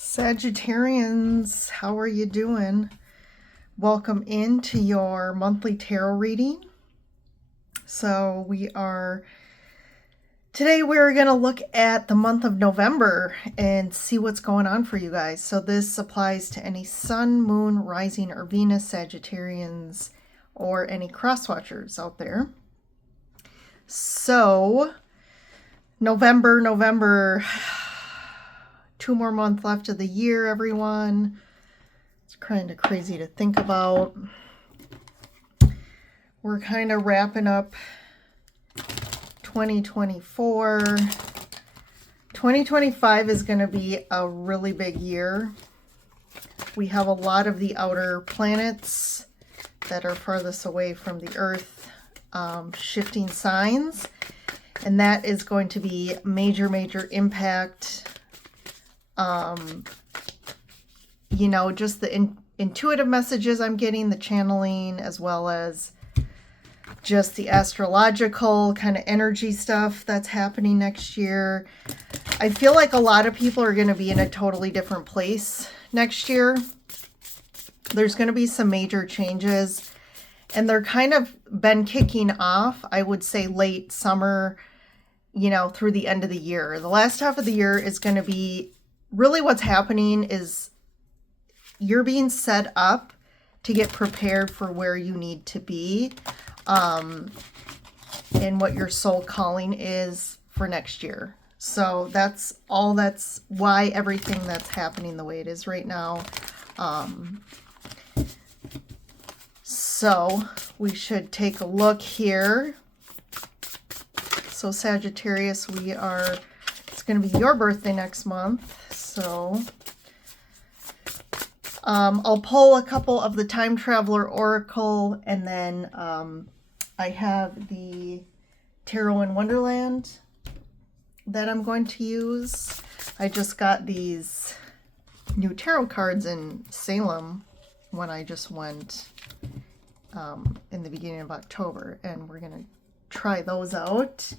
Sagittarians, how are you doing? Welcome into your monthly tarot reading. So today we're going to look at the month of November and see what's going on for you guys. So this applies to any Sun, Moon, Rising, or Venus Sagittarians or any cross-watchers out there. So November, 2 more months left of the year, everyone. It's kind of crazy to think about. We're kind of wrapping up 2024. 2025 is going to be a really big year. We have a lot of the outer planets that are farthest away from the Earth shifting signs. And that is going to be major impact. You know, just the intuitive messages I'm getting, the channeling, as well as just the astrological kind of energy stuff that's happening next year. I feel like a lot of people are going to be in a totally different place next year. There's going to be some major changes, and they're kind of been kicking off, I would say, late summer, you know, through the end of the year. The last half of the year is going to be really what's happening is you're being set up to get prepared for where you need to be and what your soul calling is for next year. So that's why everything that's happening the way it is right now. So we should take a look here. So Sagittarius, it's going to be your birthday next month. So I'll pull a couple of the Time Traveler Oracle, and then I have the Tarot in Wonderland that I'm going to use. I just got these new tarot cards in Salem when I just went in the beginning of October, and we're going to try those out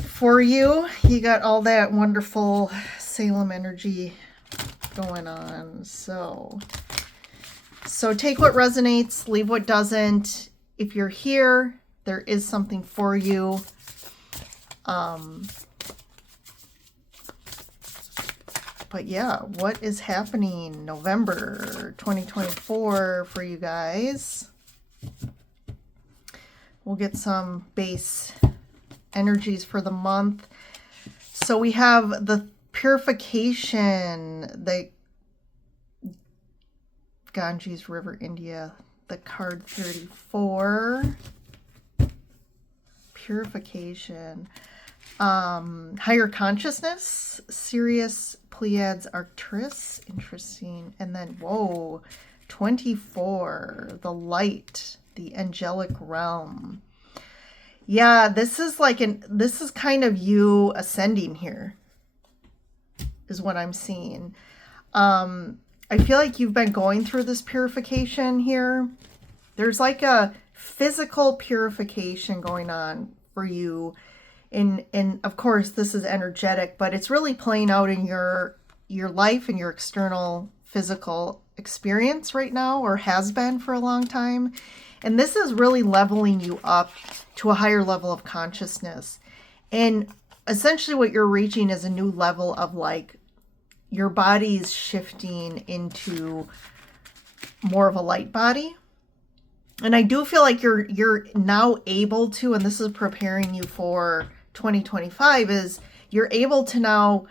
for you. You got all that wonderful Salem energy going on. So take what resonates, leave what doesn't. If you're here, there is something for you. But yeah, what is happening November 2024 for you guys? We'll get some base energies for the month. So we have the Purification, the Ganges River, India, the card 34. Purification. Higher Consciousness, Sirius, Pleiades, Arcturus. Interesting. And then, whoa, 24, the light, the angelic realm. Yeah, this is kind of you ascending here, is what I'm seeing. I feel like you've been going through this purification here. There's like a physical purification going on for you. And of course, this is energetic, but it's really playing out in your life and your external physical experience right now, or has been for a long time. And this is really leveling you up to a higher level of consciousness. And essentially what you're reaching is a new level of, like, your body's shifting into more of a light body. And I do feel like you're now able to, and this is preparing you for 2025, is you're able to now,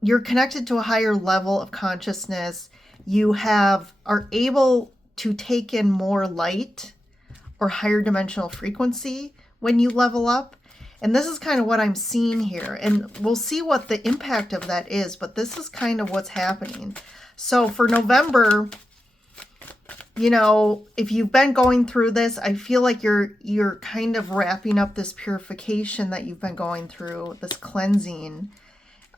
you're connected to a higher level of consciousness. You are able to take in more light or higher dimensional frequency when you level up. And this is kind of what I'm seeing here. And we'll see what the impact of that is, but this is kind of what's happening. So for November, you know, if you've been going through this, I feel like you're kind of wrapping up this purification that you've been going through, this cleansing,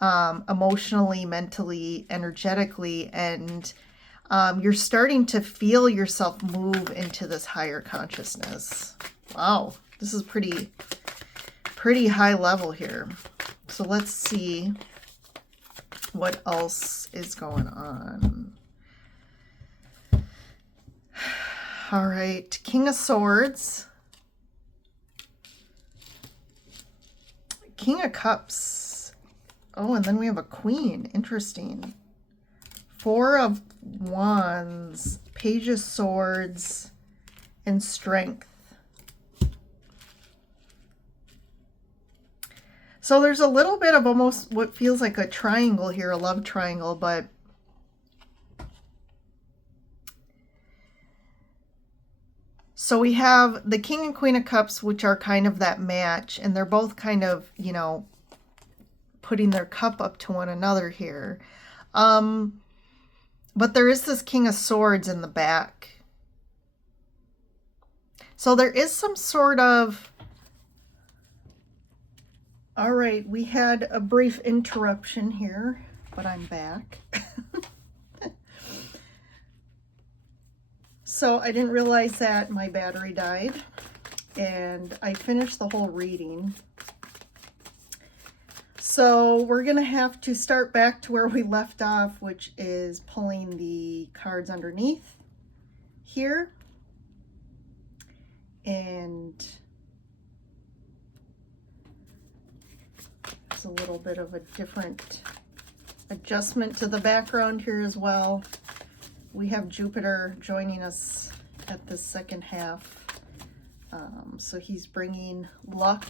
emotionally, mentally, energetically, and you're starting to feel yourself move into this higher consciousness. Wow, this is pretty high level here. So let's see What else is going on? All right, King of Swords. King of Cups. Oh, and then we have a Queen. Interesting. Four of Wands, Page of Swords, and Strength. So there's a little bit of almost what feels like a triangle here, a love triangle, but so we have the King and Queen of Cups, which are kind of that match, and they're both kind of, you know, putting their cup up to one another here. But there is this King of Swords in the back. So there is some sort of... All right, we had a brief interruption here, but I'm back. So I didn't realize that my battery died, and I finished the whole reading. So we're going to have to start back to where we left off, which is pulling the cards underneath here. And there's a little bit of a different adjustment to the background here as well. We have Jupiter joining us at the second half. So he's bringing luck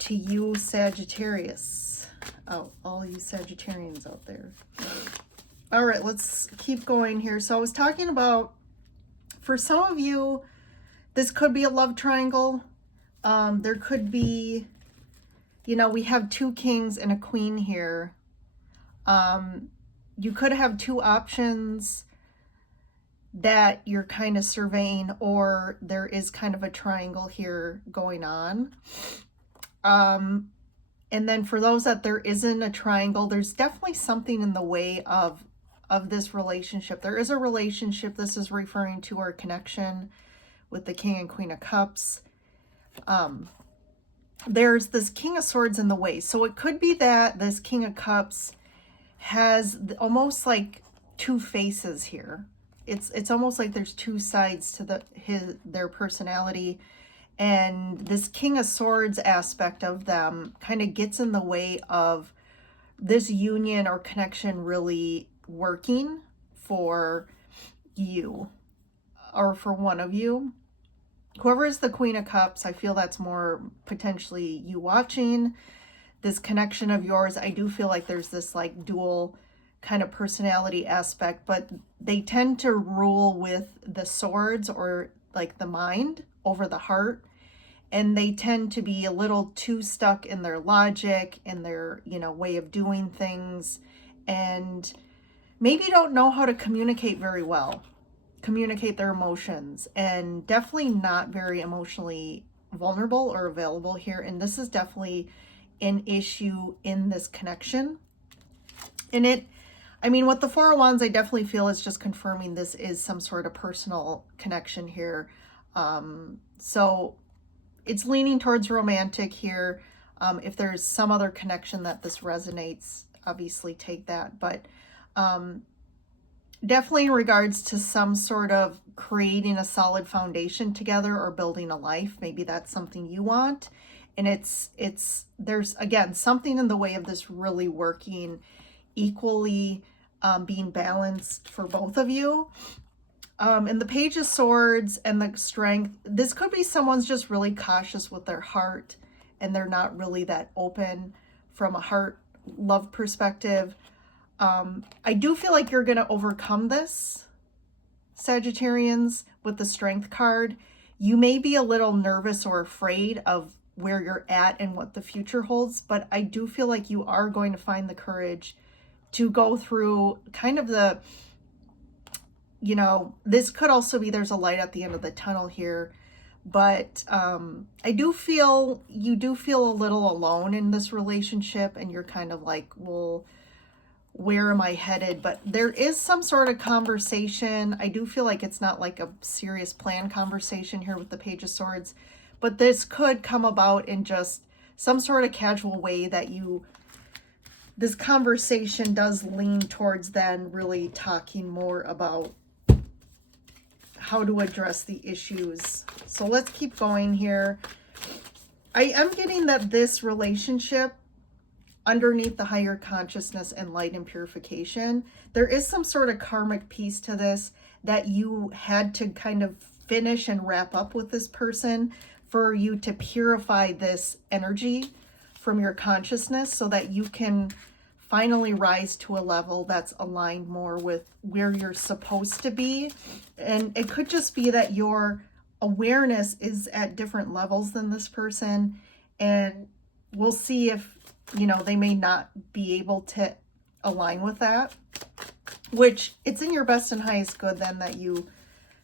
to you, Sagittarius. Oh, all you Sagittarians out there. All right, let's keep going here. So I was talking about, for some of you, this could be a love triangle. There could be, you know, we have two kings and a queen here. You could have two options that you're kind of surveying, or there is kind of a triangle here going on. And then for those that there isn't a triangle, there's definitely something in the way of this relationship. There is a relationship. This is referring to our connection with the King and Queen of Cups. There's this King of Swords in the way. So it could be that this King of Cups has almost like two faces here. It's almost like there's two sides to their personality, and this King of Swords aspect of them kind of gets in the way of this union or connection really working for you or for one of you. Whoever is the Queen of Cups, I feel that's more potentially you watching this connection of yours. I do feel like there's this like dual kind of personality aspect, but they tend to rule with the swords or like the mind over the heart. And they tend to be a little too stuck in their logic and their, you know, way of doing things, and maybe don't know how to communicate very well, communicate their emotions, and definitely not very emotionally vulnerable or available here. And this is definitely an issue in this connection. And I mean, with the Four of Wands, I definitely feel it's just confirming this is some sort of personal connection here. So it's leaning towards romantic here. If there's some other connection that this resonates, obviously take that. But definitely in regards to some sort of creating a solid foundation together or building a life, maybe that's something you want. And there's, again, something in the way of this really working equally, being balanced for both of you. And the Page of Swords and the Strength, this could be someone's just really cautious with their heart, and they're not really that open from a heart love perspective. I do feel like you're going to overcome this, Sagittarians, with the Strength card. You may be a little nervous or afraid of where you're at and what the future holds, but I do feel like you are going to find the courage to go through kind of the, you know, this could also be there's a light at the end of the tunnel here, but I do feel you do feel a little alone in this relationship, and you're kind of like, well, where am I headed? But there is some sort of conversation. I do feel like it's not like a serious planned conversation here with the Page of Swords, but this could come about in just some sort of casual way that you this conversation does lean towards then really talking more about how to address the issues. So let's keep going here. I am getting that this relationship, underneath the higher consciousness and light and purification, there is some sort of karmic piece to this that you had to kind of finish and wrap up with this person for you to purify this energy from your consciousness so that you can finally rise to a level that's aligned more with where you're supposed to be. And it could just be that your awareness is at different levels than this person, and we'll see if, you know, they may not be able to align with that, which it's in your best and highest good then that you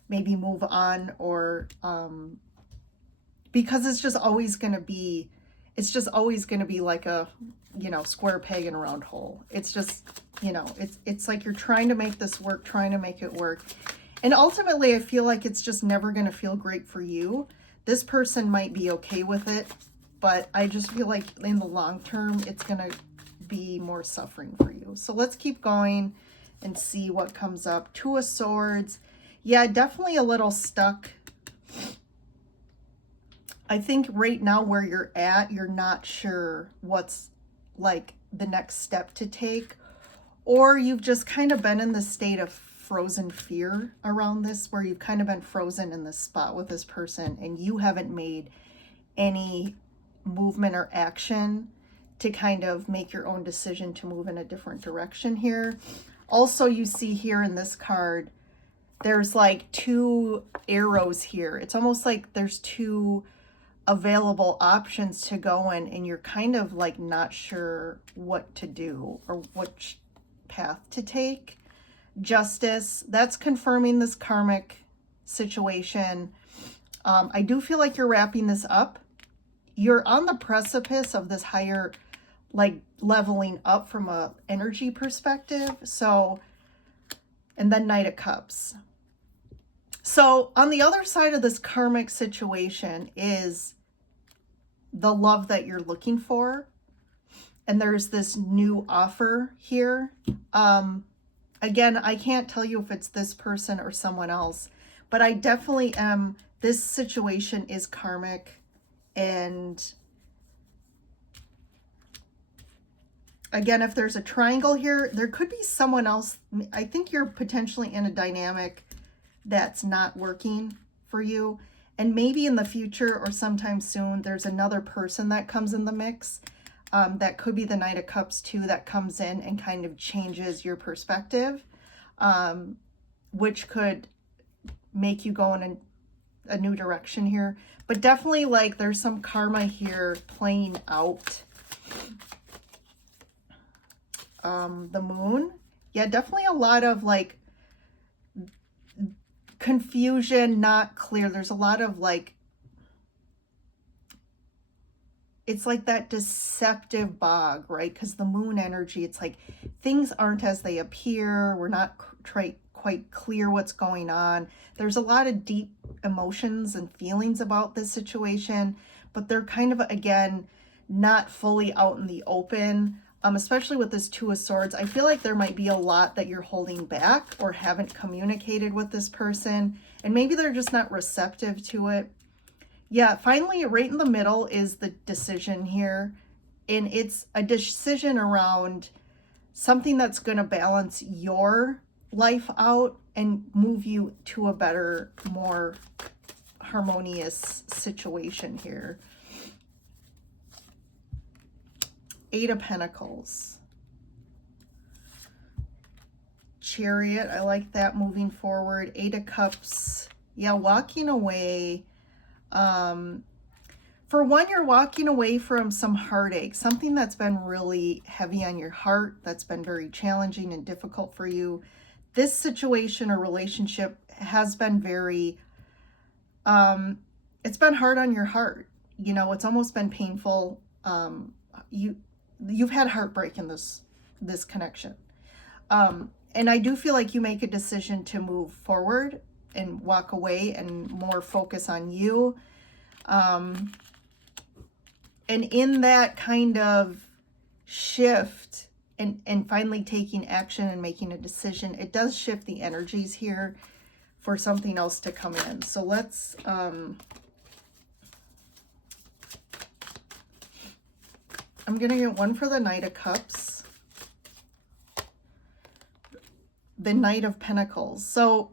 maybe move on, or because it's just always going to be like a, you know, square peg in a round hole. It's just, you know, it's like you're trying to make this work, trying to make it work. And ultimately, I feel like it's just never going to feel great for you. This person might be okay with it, but I just feel like in the long term, it's going to be more suffering for you. So let's keep going and see what comes up. Two of Swords. Yeah, definitely a little stuck. I think right now where you're at, you're not sure what's like the next step to take, or you've just kind of been in this state of frozen fear around this, where you've kind of been frozen in this spot with this person and you haven't made any movement or action to kind of make your own decision to move in a different direction here. Also, you see here in this card, there's like two arrows here. It's almost like there's two available options to go in, and you're kind of like not sure what to do or which path to take. Justice, that's confirming this karmic situation. I do feel like you're wrapping this up. You're on the precipice of this higher, like, leveling up from a energy perspective. So, and then Knight of Cups. So on the other side of this karmic situation is the love that you're looking for. And there's this new offer here. Again, I can't tell you if it's this person or someone else, but I definitely am. This situation is karmic. And again, if there's a triangle here, there could be someone else. I think you're potentially in a dynamic that's not working for you. And maybe in the future or sometime soon, there's another person that comes in the mix. That could be the Knight of Cups too, that comes in and kind of changes your perspective, which could make you go in a new direction here. But definitely, like, there's some karma here playing out. The Moon. Yeah, definitely a lot of like confusion, not clear. There's a lot of like, it's like that deceptive bog, right? Because the moon energy, it's like things aren't as they appear. We're not quite clear what's going on. There's a lot of deep emotions and feelings about this situation, but they're kind of, again, not fully out in the open, especially with this Two of Swords. I feel like there might be a lot that you're holding back or haven't communicated with this person, and maybe they're just not receptive to it. Yeah, finally, right in the middle is the decision here. And it's a decision around something that's going to balance your life out and move you to a better, more harmonious situation here. Eight of Pentacles. Chariot, I like that, moving forward. Eight of Cups. Yeah, walking away. For one, you're walking away from some heartache, something that's been really heavy on your heart, that's been very challenging and difficult for you. This situation or relationship has been very, it's been hard on your heart. You know, it's almost been painful. You've had heartbreak in this connection. And I do feel like you make a decision to move forward and walk away and more focus on you. And in that kind of shift, and finally taking action and making a decision. It does shift the energies here for something else to come in. So let's I'm going to get one for the Knight of Cups, the Knight of Pentacles. So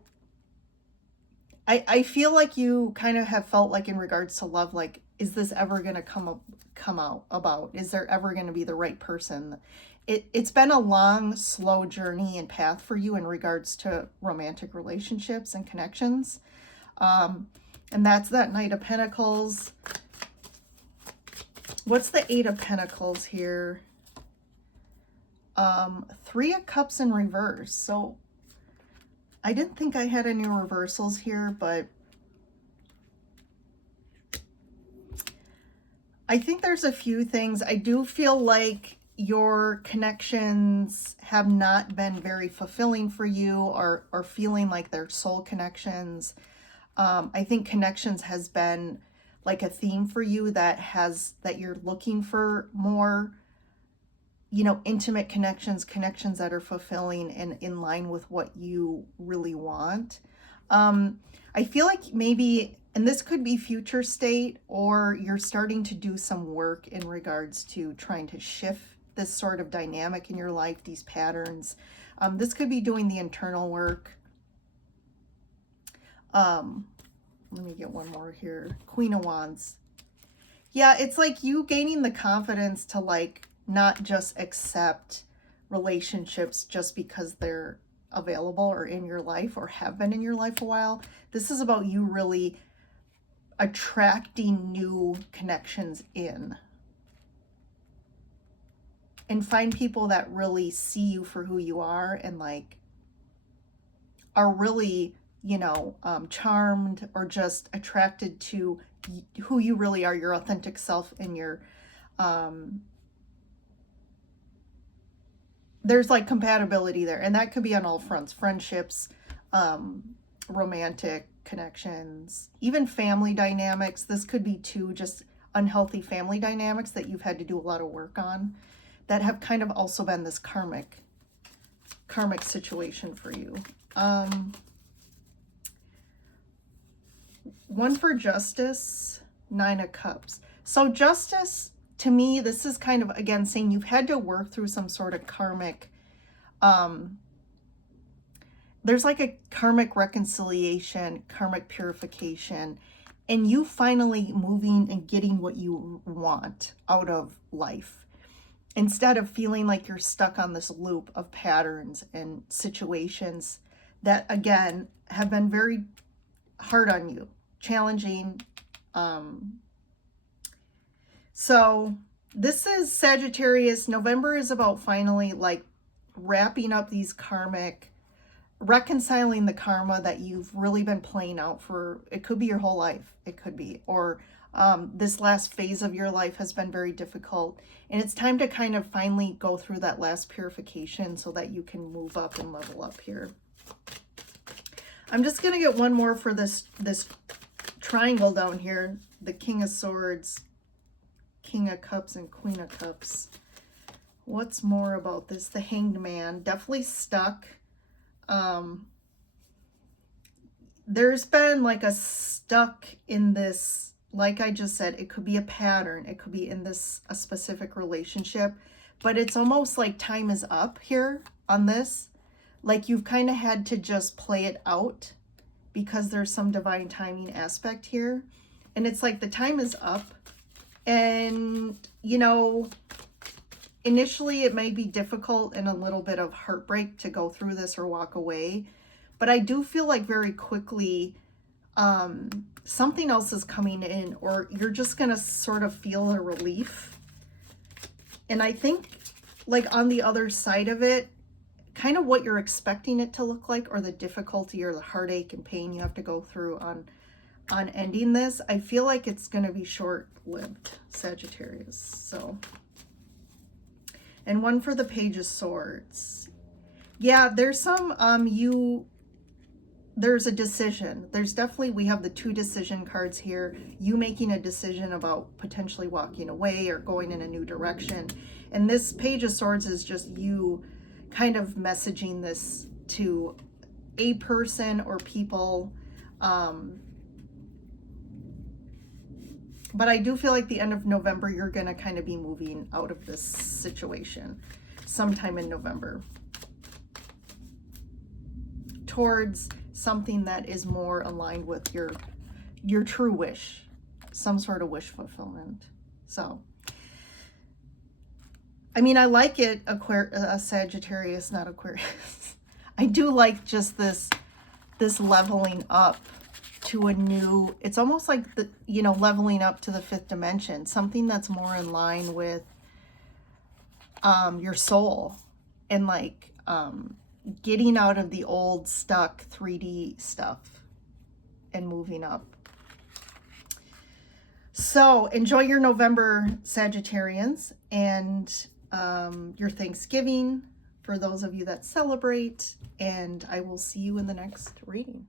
I feel like you kind of have felt like in regards to love, like, is this ever going to come out about? Is there ever going to be the right person? It's been a long, slow journey and path for you in regards to romantic relationships and connections. And that's that Knight of Pentacles. What's the Eight of Pentacles here? Three of Cups in reverse. So I didn't think I had any reversals here, but I think there's a few things. I do feel like your connections have not been very fulfilling for you, or feeling like they're soul connections. I think connections has been like a theme for you that you're looking for more, you know, intimate connections that are fulfilling and in line with what you really want. I feel like maybe, and this could be future state, or you're starting to do some work in regards to trying to shift this sort of dynamic in your life, these patterns. This could be doing the internal work. Let me get one more here. Queen of Wands. Yeah, it's like you gaining the confidence to like not just accept relationships just because they're available or in your life or have been in your life a while. This is about you really attracting new connections in, and find people that really see you for who you are and like are really, you know, charmed or just attracted to who you really are, your authentic self, and your there's like compatibility there, and that could be on all fronts: friendships, romantic connections, even family dynamics. This could be too just unhealthy family dynamics that you've had to do a lot of work on, that have kind of also been this karmic situation for you. One for Justice, Nine of Cups. So Justice, to me, this is kind of, again, saying you've had to work through some sort of karmic, there's like a karmic reconciliation, karmic purification, and you finally moving and getting what you want out of life, instead of feeling like you're stuck on this loop of patterns and situations that, again, have been very hard on you, challenging. So this is Sagittarius. November is about finally like wrapping up these karmic, reconciling the karma that you've really been playing out for, it could be your whole life, it could be, or this last phase of your life has been very difficult, and it's time to kind of finally go through that last purification so that you can move up and level up here. I'm just going to get one more for this triangle down here, the King of Swords, King of Cups, and Queen of Cups. What's more about this? The Hanged Man, definitely stuck. There's been like a stuck in this, like I just said, it could be a pattern, it could be in this a specific relationship, but it's almost like time is up here on this. Like you've kind of had to just play it out because there's some divine timing aspect here, and it's like the time is up, and you know, initially it may be difficult and a little bit of heartbreak to go through this or walk away, but I do feel like very quickly something else is coming in, or you're just gonna sort of feel a relief. And I think like on the other side of it, kind of what you're expecting it to look like, or the difficulty or the heartache and pain you have to go through on ending this, I feel like it's going to be short-lived, Sagittarius. So, and one for the Page of Swords. Yeah, there's some there's a decision. There's definitely, we have the 2 decision cards here. You making a decision about potentially walking away or going in a new direction. And this Page of Swords is just you kind of messaging this to a person or people. But I do feel like the end of November, you're going to kind of be moving out of this situation sometime in November towards something that is more aligned with your true wish, some sort of wish fulfillment. So, I mean, I like it, Sagittarius, not Aquarius. I do like just this leveling up to a new, it's almost like the, you know, leveling up to the 5th dimension, something that's more in line with your soul, and like getting out of the old stuck 3D stuff and moving up. So enjoy your November, Sagittarians, and your Thanksgiving for those of you that celebrate, and I will see you in the next reading.